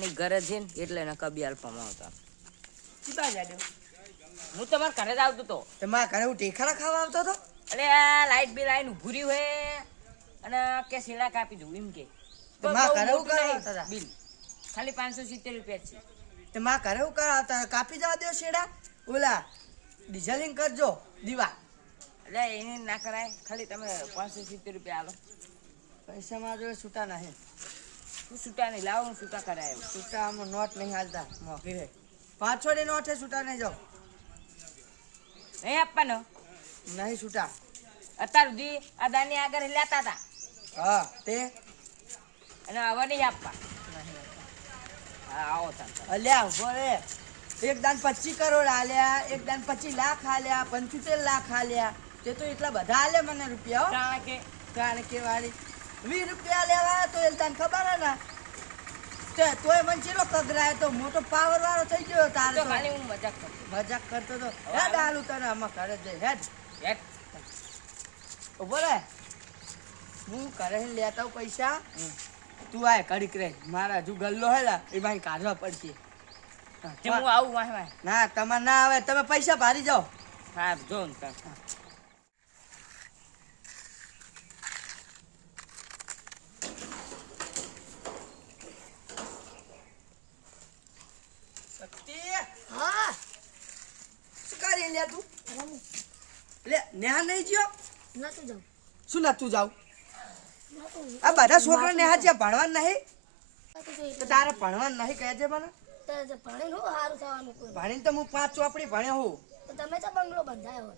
આની ગરજ છે ને એટલે એને કબી અલ્પમાં આવતા સીધા જાડ્યો હું તમારા ઘરે જ આવતો હતો તમારા ઘરે હું ટેખારા ખાવા આવતો હતો એટલે આ લાઈટ બિલ આવીને ઊભું રહ્યું હે અને કે શેડા કાપી દઉં એમ કે તમારા ઘરે હું કરવા આવતા હતા બિલ ખાલી 570 રૂપિયા છે તમારા ઘરે હું કરવા આવતા કાપી જવા દો શેડા ઓલા ડીઝલિંગ કરજો દીવા એટલે એને ના કરાય ખાલી તમે 570 રૂપિયા આલો પૈસા મારા જોડે છૂટા નહીં તું છૂટા નહીં લાવો હું છૂટા કરાય છૂટા આમાં નોટ નહીં હાલતા મોંઘી રે 500 ની નોટ છે છૂટા નહીં જાઓ નહીં આપવાનો નહીં છૂટા અત્યાર સુધી અદાની આગળ લેતા હતા હા તે અને હવે નહીં આપવા હા આવો તાર અલ્યા ઉભો રે એક દાન 25 કરોડ આલ્યા એક દાન 25 લાખ આલ્યા 75 લાખ આલ્યા તે તો એટલા બધા આલે મને રૂપિયા હો કારણ કે વાળી 20 રૂપિયા લેવા તો એ તને ખબર હે ને તે તોય મને ચેલો કગરાય તો મોટો પાવર વાળો થઈ ગયો તારે તો ખાલી હું મજાક કરતો તો હેડ આલુ તને આમાં ઘરે જઈ હેડ ઉભો રે હું ઘરે લેતા હું પૈસા તું આય કડીક રે મારા હજુ ગલ્લો હે ને એ ભાઈ કાઢવા પડશે હું આવું વાહ ના તમારે ના આવે તમે પૈસા ભારી જાઓ હા જો ને તાર હા શું કરી લે તું લે નેહા નહીં જ્યો નતું જાઉં શું નતું જાવ આ બધા છોકરા નેહા જ્યાં ભણવાનું નહીં તો તારે ભણવાનું નહીં કહેજે મને ભણીને હું સારું થવાનું કોઈ ભણીને તો હું 5 ચોપડી ભણ્યો હું તો તમે તો બંગલો બંધાયો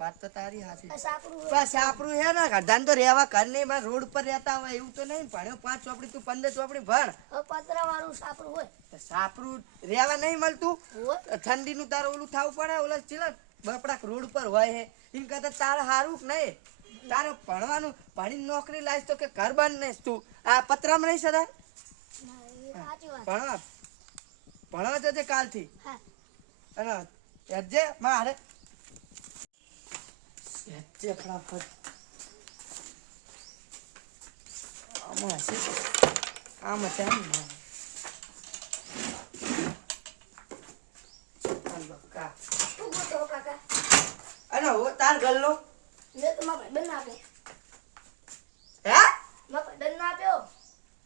વાત તો તારી હાચી હોય સાપરું બસ આપણું હે ને ગધાન તો રહેવા ઘર નહીં બસ રોડ પર રહેતા હોય એવું તો નહીં ભણ્યો 5 ચોપડી તું 15 ચોપડી ભણ પતરા વાળું સાપરું હોય તો સાપરું રહેવા નહીં મળતું હોય ઠંડીનું તારે ઓલું થવું પડે ઓલા ચીલા બપડાક રોડ પર હોય હે એમ કરતા તારે સારું નહીં તારે ભણવાનું ભણીને નોકરી લાવીશ તો કે ઘર બંધ નહીં તું આ પતરામાં નહીં સદા સાચી વાત ભણવા જજે કાલથી હા અને હેજે મારે હેજે ફટાફટ આમાં હશે આમાં છે ને તું ગોતો કાકા અને હો તાર ગલ્લો મેં તો મારા ભાઈબંધ આપ્યો હે મારા ભાઈબંધ આપ્યો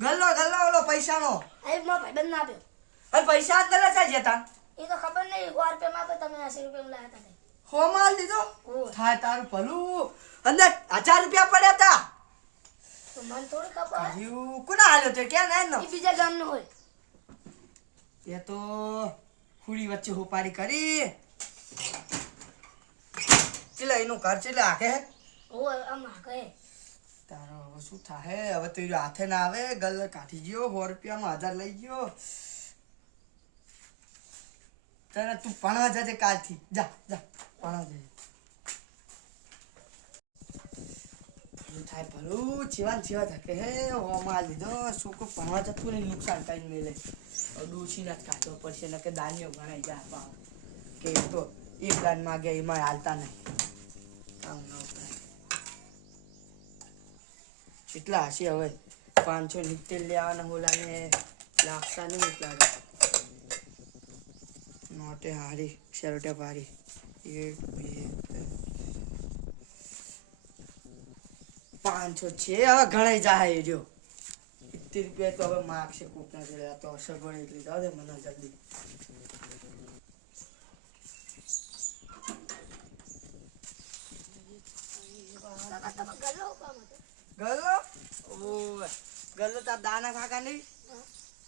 ગલ્લો ગલ્લો ઓલો પૈસાનો આ મારા ભાઈબંધ આપ્યો અને પૈસા જ ગલ્લા ચાઈ જતા એ તો ખબર નહીં 1 રૂપિયા માં તમે 80 રૂપિયા લાયા હતા હો માલ દીધો ઓય. થાય તારું ભલું અંદર 1000 રૂપિયા પડ્યા હતા તો મને થોડી ખબર યુ કોના હાલ્યો તે ક્યાં નાય એ બીજા ગામનો હોય એ તો ખુડી વચ્ચે હોપારી કરી ચલા એનું ઘર ચલા આખે હોય આમાં કહે તારો હવે શું થાય હવે તો એ હાથે ના આવે ગલ્લ કાઢી ગયો 100 રૂપિયાનો 1000 લઈ ગયો તને તું ભણવા જજે કાલથી જા જા ભણવા જજે ભલું થાય ભલું ચેવાન ચેવા થકે હે ઓ માલ લીધો છોકરો ભણવા જતું ને નુકસાન કરીને મેલે ડોસી ના કાઢવો પડશે ને કે દાનિયો ભણાઈ જા બાપ કે એ તો એક દાન માગે એમાં હાલતા નહીં કામ ન થાય કેટલા હશે હવે 570 લેવાના હોલાને લાગતા નહીં એટલા નોટે હારી શર્ટે ભારી 1 2 500 છે હવે ઘણાઈ જાય એ જો 70 રૂપિયા તો હવે માગશે કોકના જોડે તો સગવડ એટલી જાવ દે મને જલ્દી કાકા તમે ગલ્લો કામ હતો ગલ્લો ઓય ગલ્લો તાર દાના કાકા નહીં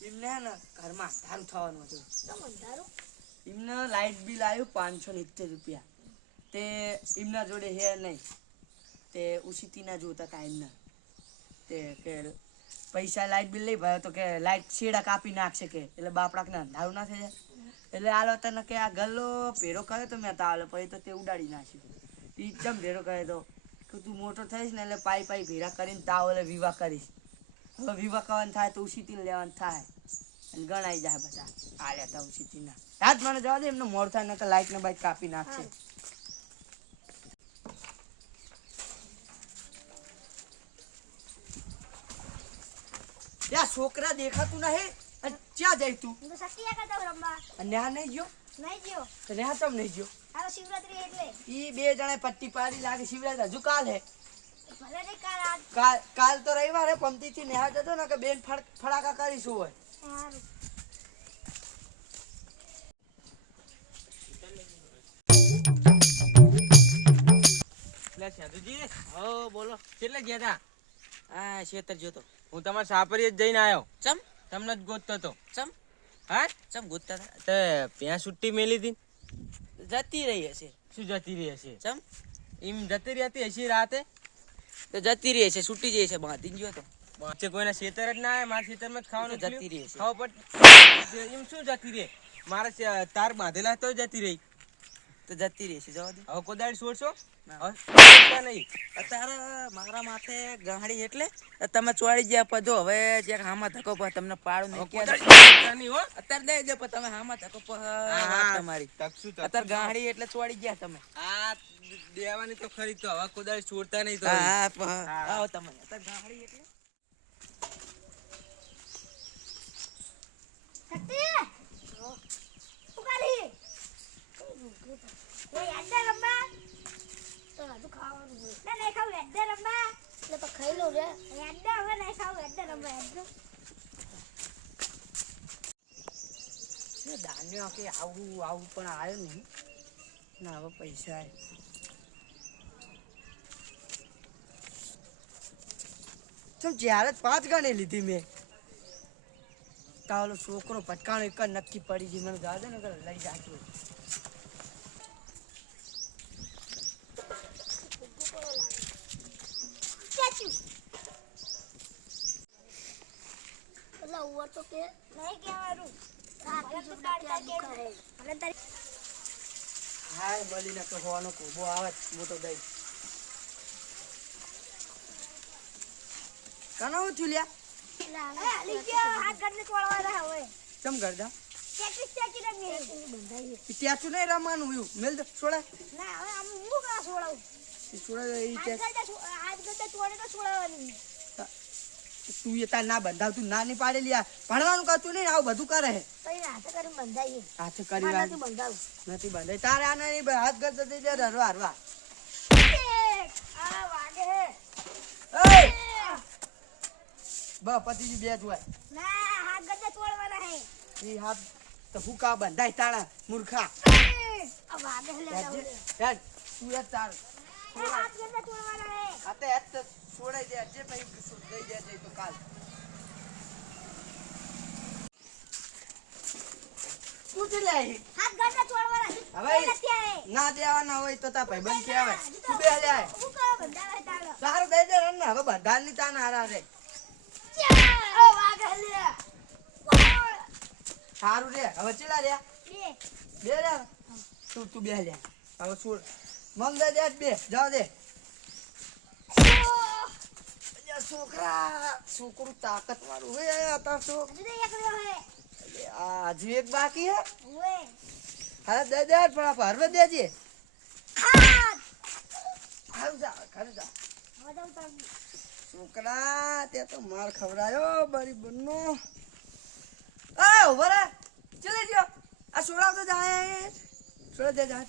એમને હે ને ઘરમાં ધારું થવાનું હતું તમે ધારો એમને લાઇટ બિલ આવ્યું 570 રૂપિયા તે એમના જોડે હે નહીં તે ઉસીતીના જોતા હતા એમના તે કે પૈસા લાઇટ બિલ લઈ ભાઈ તો કે લાઇટ શેડા કાપી નાખશે કે એટલે બાપડાકને અંધારું ના થઈ જાય એટલે આલો તને કે આ ગલ્લો ભેરો કર્યો તો મેં તાલો પછી તો તે ઉડાડી નાખ્યું એ ચમ ભેરો કર્યો તો કે તું મોટો થઈશ ને એટલે પાઈ ભેરા કરીને તાવ એટલે વિવાહ કરીશ હવે વિવાહ કરવાનું થાય તો ઉસીતીને લેવાનું થાય અને ગણાઈ જાય બધા આલ્યા તા ઉસીતીના રાત મને જવા દે એમને મોડ થાય ને કે લાઇટ ને બાઇટ કાપી નાખશે ત્યાં છોકરા દેખાતું નહીં અને ક્યાં જાય તું હું તો શક્તિ આ કરતા રમવા અને નેહા નહીં ગયો નહીં ગયો તો નેહા ચમ નહીં ગયો આ શિવરાત્રી એટલે ઈ બે જણા પટ્ટી પાડી લાગે શિવરાજ હજુ કાલ હે ભલે નહીં કાલ આજ કાલ તો રવિવારે પમતી થી નેહા જતો ને કે બેન ફડાકા કરીશું હોય સારું લે સાધુજી હો બોલો કેટલે ગયા તા? આ શેતર જોતો હું તમારા સાપરીએ જ જઈને આવ્યો. ચમ તમને જ ગોતતો તો. ચમ હા ચમ ગોતતા હતા? તે ત્યાં છુટ્ટી મેલી હતી. જતી રહી હશે. શું જતી રહી હશે? ચમ એમ જતી રહી હતી હશે રાતે. તો જતી રહી હશે, છૂટી જઈ છે, બાંધી ગયો તો વચ્ચે કોઈના ખેતર જ ના આવે, મારા ખેતરમાં જ ખાવાનું જતી જતી રહી હશે. ખાવ પડ એમ શું જતી રહે? મારા તાર બાંધેલા તો જતી રહી. તો જતી રહી છે, જવા દે. હવે કોદાળી છોડશો? ના. હવે છોડતા નહીં. અત્યારે મારા માથે ગાંડી એટલે તમે ચોળી ગયા પજો હવે જે હામાં ધક્કો પર તમને પાડું હવે નહીં કોદાળી ક્યારે. છોડતા નહીં હો. અત્યારે દઈ દે પણ તમે હામાં ધક્કો પર હા, તમારી તકશું, તકશું. અત્યારે ગાંડી એટલે ચોળી ગયા તમે. આ દેવાની તો ખરી, તો હવે કોદાળી છોડતા નહીં તો. હા હા. આવો તમે અત્યારે ગાંડી એટલે શક્તિ ઉકાલી એ યાદ રમવા તો હજુ ખાવાનું હોય ના નહીં ખાવ યાદ રમવા એટલે તો ખાઈ લો રે યાદ હવે નહીં ખાવ યાદ રમવા યાદ દાન્યો કે આવું આવું પણ આવ્યો નહીં ના હવે પૈસા આવે ચમ જ્યારે જ 5 ગણી લીધી મેં તાવલો છોકરો પટકાણો એક જ નક્કી પડી ગઈ મને ગાદે ને લઈ જાતું ચાચુ ઓલા ઉવર તો કે નહીં કહેવાનું આ તો કાઢતા કે ભલે તારી હા મળીને તો હોવાનો કોબો આવે જ મોટો દઈ કનાવું છું લ્યા હાલી ગયો હાથ ઘરને તોડવાના હોય ચમ કરતા ચાચી રમીએ બંધાઈએ ત્યાં છું નહીં રમવાનું એવું મેલ દે છોડાય ના હવે આમ હું કા છોડાવું છોડાય એ હાથ ઘરને તોડે તો છોડાવવાની તું એ તાર ના બંધાવતું ના નહીં પાડેલી આ ભણવાનું કરતું નહીં આવું બધું કરે હે પછી હાથે કરી બંધાઈએ હાથે કરી વાત નથી બંધાવું નથી બંધાય તારે આના નહીં હાથ ઘર જતી જાય હરવા હરવા આ વાગે હે એ બા પતિજી બે જ હોય ના હાથ ઘરને તોડવાના હે એ હાથ તો હુકા બંધાય તાણા મૂર્ખા આ વાગે હે હેડ જે, હેડ તું યાર તાર હાથ ઘરને તોડવાના હે હાથે હેડ તો છોડાઈ દે જે પછી લઈ જાય તો કાલ તું જ લે હાથ ઘરને તોડવાના હવે નથી આએ ના દેવાના હોય તો તા ભાઈબંધ કે આવે તું બે લે આય હું કા બંધાવે તાળો તારું દઈ દે રન ને હવે બંધારની તાન હારા રે ઓ વાગે હે સારું રે હવે ચેલા રે બે બે રે તું બે લે હવે છોડ મન દે દે બે જાવ દે અલ્યા છોકરા છોકરું તાકાત વાળું હે આ તો હજુ તો એક રહ્યો હે આ હજુ એક બાકી હે ઓએ હા દે દે પણ હરવે દેજે હાથ હાલ જા ઘરે જા હવે તો ઉતાર છોકરા તે તો માર ખવડાયો મારી બંનો આ ઉભા રે ચલે ગયો આ છોડાવ તો જાય છોડ દે જા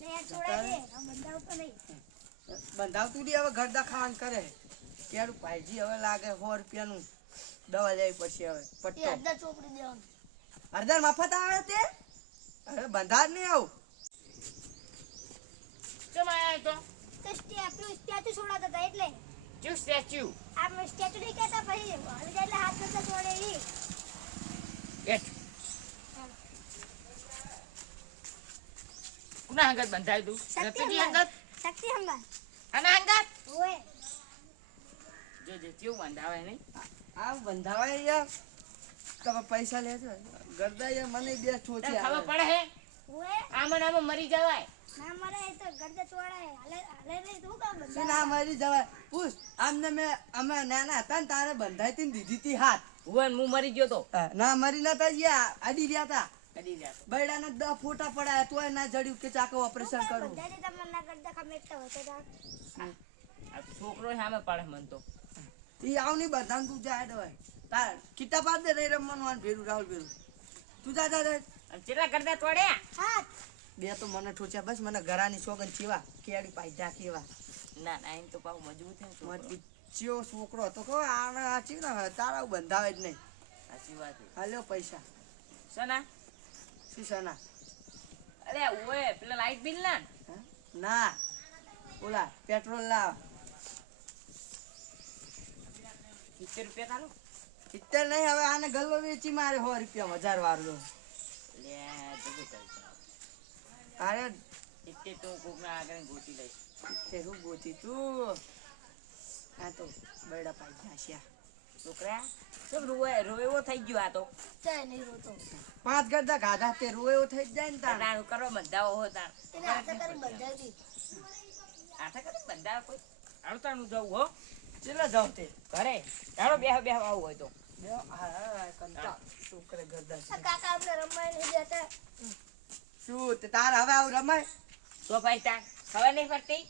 ને યાર છોડાય દે આ બંધાવ તો નહીં બંધાવતું દી હવે ઘરડા ખાવાનું કરે કેરું ભાઈજી હવે લાગે 100 રૂપિયાનું દવા લેવી પછી હવે એ પટ્ટો અડધા ચોપડી દેવાનું અડધા મફત આવે તે હવે બંધાર નહીં આવું ચમ આયા તો તો સ્ટેચ્યુ છોડાતા હતા એટલે ચુ સ્ટેચ્યુ આમ સ્ટેચ્યુ નહીં કહેતા પછી હવે એટલે હાથ કરતા છોડે ઈ એટ કુના હંગત બંધાય તું રતુજી હંગત શક્તિ હંગા અને હંગત ઓએ જો જે ચેવું બંધાવે નહીં આ બંધાવાય યાર તમે પૈસા લેજો ગરદા યાર મને બે તને છોચી ખબર આવે પડે હે ઓએ આમાં આમાં મરી જવાય ના મરે એ તો ગરદે તોડાય હાલે હાલે નહીં તું કામ શું ના મરી જવાય પૂછ આમને મેં અમે નાના હતા ને તારે બંધાઈ તી ને દીધી તી હાથ ભુવન હું મરી ગયો તો ના મરી નતા ગયા આડી રહ્યા તા કદી જા બૈડાના 10 ફોટા પડાયા તોય ના જડ્યું કે ચાકો ઓપરેશન કરવું બધાને તમને ના ગરદા ખમેટતા હોય તો આ છોકરો સામે પાડે મન તો ઈ આવ નહીં બધાને તું જાય તો હોય તાર કિતાબ આપ દે નહીં રમવાનું આને ભેરું રાહુલ ભેરું તું જા જા જા. અને કેટલા કરતા તોડ્યા હા બે તો મને ઠોચ્યા બસ મને ઘરાની સોગન ચીવા કેડી પાયજા કેવા ના ના એમ તો પાવ મજબૂત છે ને છોકરો. મત ચિયો છોકરો હતો કહો આને આચી ના તારા બંધાવે જ નહીં. સાચી વાત છે હાલ્યો પૈસા સના શીશાના અરે ઓય પેલા લાઈટ બિલ ના ના ઓલા પેટ્રોલ લાવ 70 રૂપિયા ચાલો સિત્તેર નહીં હવે આને ગલ્લો વેચી મારે 100 રૂપિયા 1000 વાળો લે જબુ કર અરે 70 તો કોકના આગળ ગોતી લઈશ તેરું ગોતી તું આ તો બૈડા પાઈ છે છોકરા સબ રોએવો થઈ ગયો આ તો ચાય નહીં રોતો 5 ગરદા ગાધા તે રોયો થઈ જ જાય ને તાર તારું કરો બંધાવો હો તાર એને હાથે કરી બંધાવી આઠા કરે બંધાવો કોઈ આવતાનું જવું હો ચેલા જાવ તે ઘરે ચાલો બેહ આવું હોય તો બે હા કંટા છોકરે ગરદા આ કાકા અમને રમાય નહીં દેતા શું તે તાર હવે આવ રમાય તો ભાઈ તાર ખબર નહીં પડતી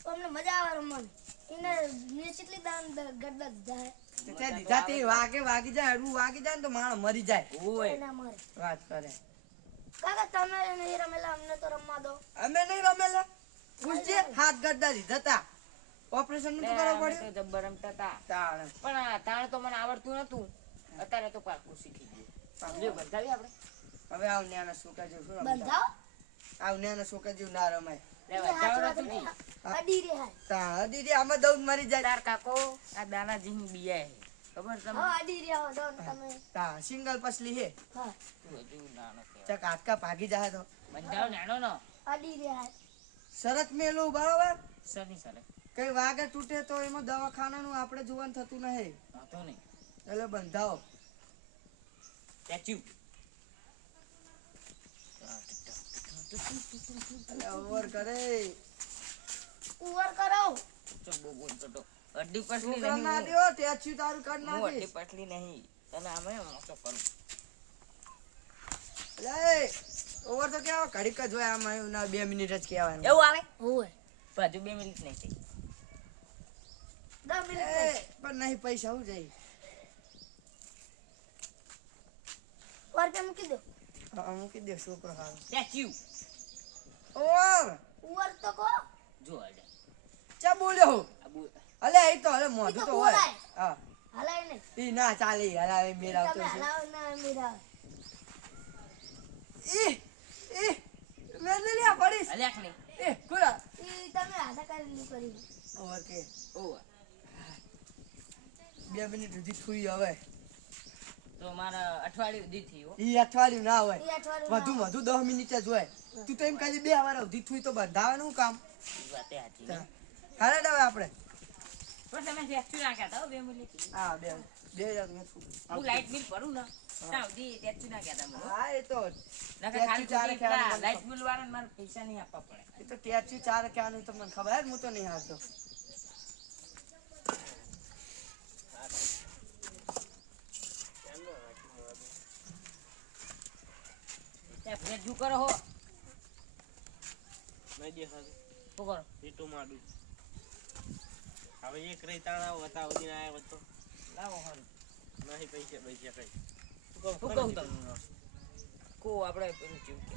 તો અમને મજા આવે રમવાની એને મેં કેટલી દાન ગડડા જાય તે દીધા તે વાગી જાય રૂ વાગી જાય ને તો માણસ મરી જાય ઓય એના મારે વાત કરે કાકા તમે નહીં રમેલા અમને તો રમવા દો અમે નહીં રમેલા પૂછજે હાથ ગરદા દીધા તા ઓપરેશન નું તો કરવું તો પડ્યું જબ્બર રમતા તા તાણ પણ આ તાણ તો મને આવડતું નતું અત્યારે તો પાકું શીખી ગયું લ્યો બંધાવી આપણે હવે આવ ન્યાના છોકરા જેવું શું રમતા બંધાવ આવ ન્યાના છોકરા જેવું ના રમાય લે બંધાવો નતું જી. અડી રે હાય તાણ દીદી આમાં દઉડ મરી જાય તાર કાકો આ દાનાજીની બિયા હે ખબર તમને હા અડી રહ્યા હો દોન તમે તા સિંગલ પસલી હે હા તું હજુ નાનો કહેવાય. ચક હાથકા ભાગી જાય તો બંધાવો નાનો નો અડી રહ્યા હાય શરત મેલું બરાબર સની સાલે કઈ વાગે તૂટે તો એમાં દવાખાનાનું આપણે જોવાનું થતું નહીં વાંધો નહીં એટલે બંધાવો સ્ટેચ્યુ એટલે ઓવર કરે ઉવર કરો ચો બોલ ચટો અડ્ડી પટલી છોકરા ના નહીં દ્યો ટેચ્યુ તારું કર હું નાખી અડ્ડી પટલી નહીં તને આમે મોટો કરું એટલે ઓવર તો કેવા ઘડીક જ હોય આમાં એવું ના 2 મિનિટ જ કહેવાનું એવું આવે હોય પણ હજુ 2 મિનિટ નહીં થઈ 10 મિનિટ એ, પણ નહીં પૈસા હું જાય વાર પે મૂકી દો હા મૂકી દે છોકરો હારો સ્ટેચ્યુ ઓવર ઉવર તો કો જો અડે ચા બોલ્યો આ બોલ અલે એ તો હવે મોઢું ઈ તો તો હોય બોલાય. હા હલાય નહીં ઈ ના ચાલે હલાવે મેર આવતો તમે છે હલાવ ના મેરા ઈ મેં લે પડીશ અલ્યાક નહીં એ કુરા ઈ તમે હાથા કરી કરી ઓવર કે ઓ 2 મિનિટ સુધી થુઈ હવે તો મારા અઠવાડિયું સુધી થયું ઈ અઠવાડિયું ના હોય ઈ અઠવાડિયું વધુ 10 મિનિટ જ હોય તું તો એમ કાજે 2 વાર સુધી થુઈ તો બંધાવાનું કામ વાતે હાચી નહીં. હારે હવે આપણે પણ તમે સ્ટેચ્યુ નાખ્યા હતા 2 મિનિટ હા બે યાર મેં હું લાઈટ બિલ ભરું ને ત્યાં સુધી સ્ટેચ્યુ નાખ્યા હતા મને હા એ તો નકર ખાલી ચારે ખોટી ખ્યાલ પેલા લાઈટ બિલ વાળાને મારે પૈસા નહીં આપવા પડે એ તો ટેચ્યુ ચાર ક્યાંનું તો મને ખબર હું તો નહીં હારતો ત્યાં ભેટ શું કરો હો નહીં દેખાતું શું કરો એટલું માડું હવે એક રહી તાણા હતા સુધી ના આવ્યો તો લાવો હન નહીં પૈસા કઈ શું કહું તમને કો આપણે પેલું ચીવું કે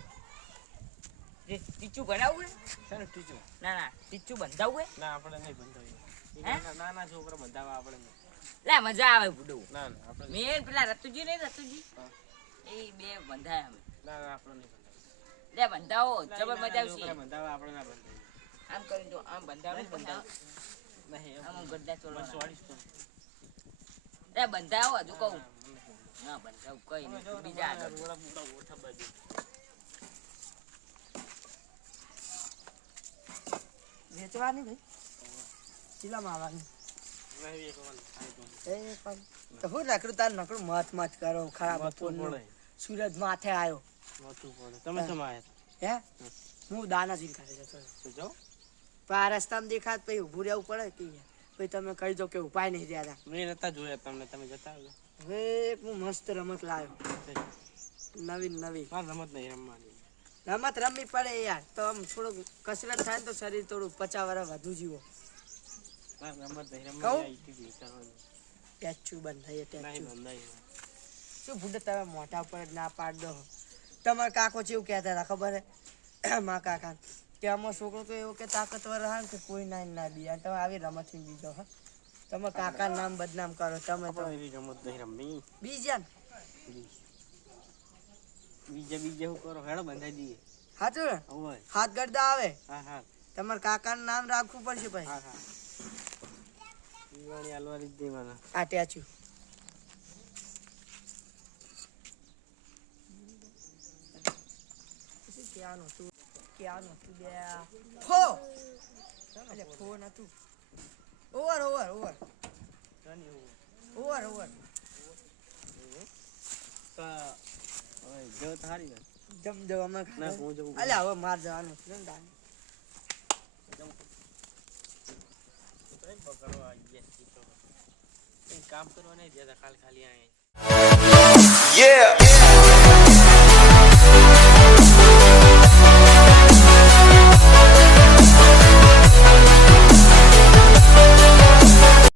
જે ટીચું ભરાવું હે છે ને ટીચું ના ના ટીચું બંધાવું હે ના આપણે નહીં બંધાવીએ હે? નાના છોકરા બંધાવા આપણે નહીં લે મજા આવે બુડું ના ના આપણે મેં પેલા રતુજી નહીં રતુજી હા. એ બે બંધાય અમે ના ના આપણે નહીં બંધાવીએ લે બંધાવો જબર મજા નાના આવશે છોકરા બંધાવા આપણે ના બંધાવીએ આમ કરીને જો આમ બંધાવો બંધાવો નહીં આમ આમ ગड्ढा બસો ચોરવાના વાળીશ તો લે બંધાવો હજુ કહું ના, નહીં. ના બંધાવું કઈ જો, નહીં બીજા આગળ થોડા મોટા ઓછા બાજુ વેચવાની ભાઈ ચીલામાં આવવાની નહીં વેચવાનું. થાય તો. એ પણ તો હું નકરું તાર નકરું મત કરો ખરાબ માથું ફોનનું. પડે. સૂરજ માથે આવ્યો માથું પડે. તમે શેમાં આયા હે હું દાનાજી ખાતે જતો રહ્યો. તો જાઓ. પણ આ રસ્તામાં દેખાત પછી ઊભું રહેવું પડે કે પછી તમે કહી દો કે ઉપાય નહીં રહ્યા હતા. મેં નતા જોયા તમને તમે જતા આવ્યો હવે એક હું મસ્ત રમત લાવ્યો નવી નવી મારે રમત નહીં રમવાની રમત રમવી પડે યાર તો આમ થોડુંક કસરત થાય ને તો શરીર થોડું 50 વર્ષ વધુ જીવો કહું ટેચુ બંધાઈએ ટેચુ શું ભૂંડે તમે મોઢા ઉપર જ ના પાડ દો તમારા કાકો જેવું કહેતા હતા ખબર હે મારા કાકા કે આમાં છોકરો તો એવો કે તાકતવર હા ને કે કોઈ ના બી અને તમે આવી રમતથી બીજો હા તમે કાકા નામ બદનામ કરો તમે તો બીજા બીજે શું કરો હેડો બંધાઈ દઈએ સાચું ને હોય હાથ ગરદા આવે હા હા તમારા કાકાનું નામ રાખવું પડશે ભાઈ હા હા દિવાળી આલવાની જ દેવાના આ ટેચુ ક્યાંનું તું બે ફો એટલે ફો નતું ઓવર જો તારી જમ જવામાં ના હું જવું અલ્યા હવે માર જવાનું છે ને દાન પકડવા કામ કરવા નહીં દેતા ખાલી ખાલી આયા